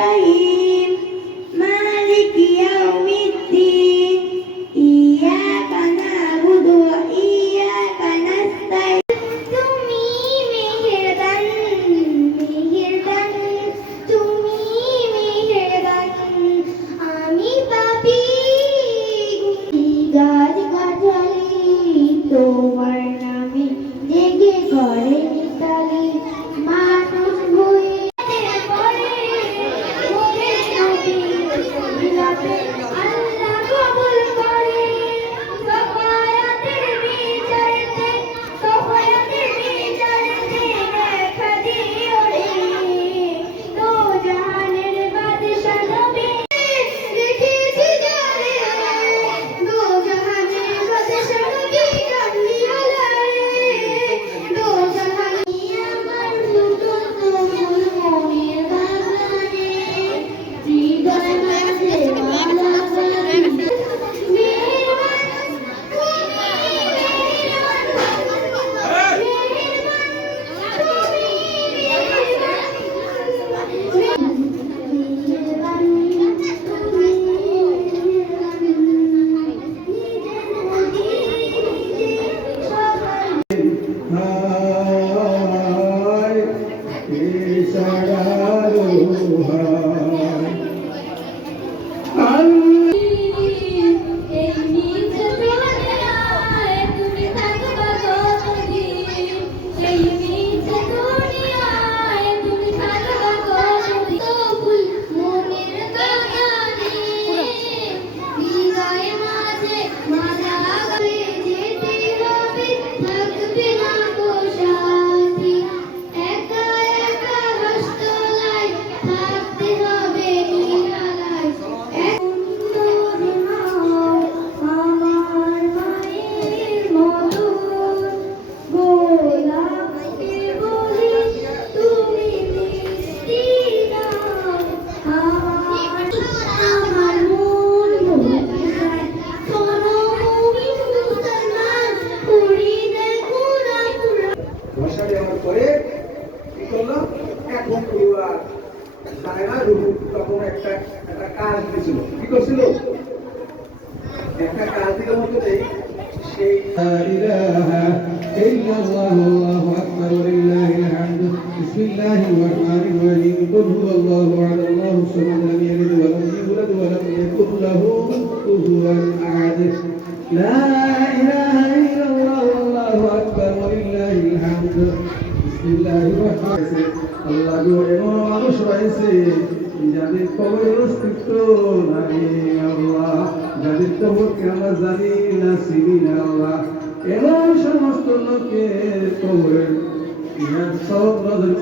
الرحيم مالك يوم الدين إياك نعبد وإياك نستعين তুমি মেহেরবান তুমি মেহেরবান আমি পাপী গাছ গাছালি তোমার নামে জেগে করে নিতালি মানুষ বই আল্লাহ কবুল করে সফায়াতের বিচারেতে দেখা দিও রে তো জাহানের বাদশা নবী রেখেছি জানে দো জাহানের বাদশা নবী কান্দিয়ালা রে দো জাহানি আমার দুটো ফুল মনের বাগানে হৃদয় মাঝে মালা করে তখন একটা কাজ দিয়েছিল কি করছিল একটা কাজ দিলে মতো সেই ইলাহা ইল্লাল্লাহু আল্লাহু আকবার লিল্লাহিল হামদ বিসমিল্লাহির রহমানির রহিম কুল হুয়াল্লাহু আহাদ আল্লাহুস সামাদ লাম ইয়ালিদ ওয়া লাম ইউলাদ ওয়া লাম ইয়াকুল লাহু কুফুওয়ান আহাদ লা ইলাহা ইল্লাল্লাহু আল্লাহু আকবার লিল্লাহিল হামদ বিসমিল্লাহির রহমানির রহিম আল্লাহ গো এমন মানুষ রয়েছে যাদের কবরের অস্তিত্ব নাই আল্লাহ যাদের কবরকে আমরা জানি না চিনি না আল্লাহ এমন সমস্ত লোকের কবরের সব নজর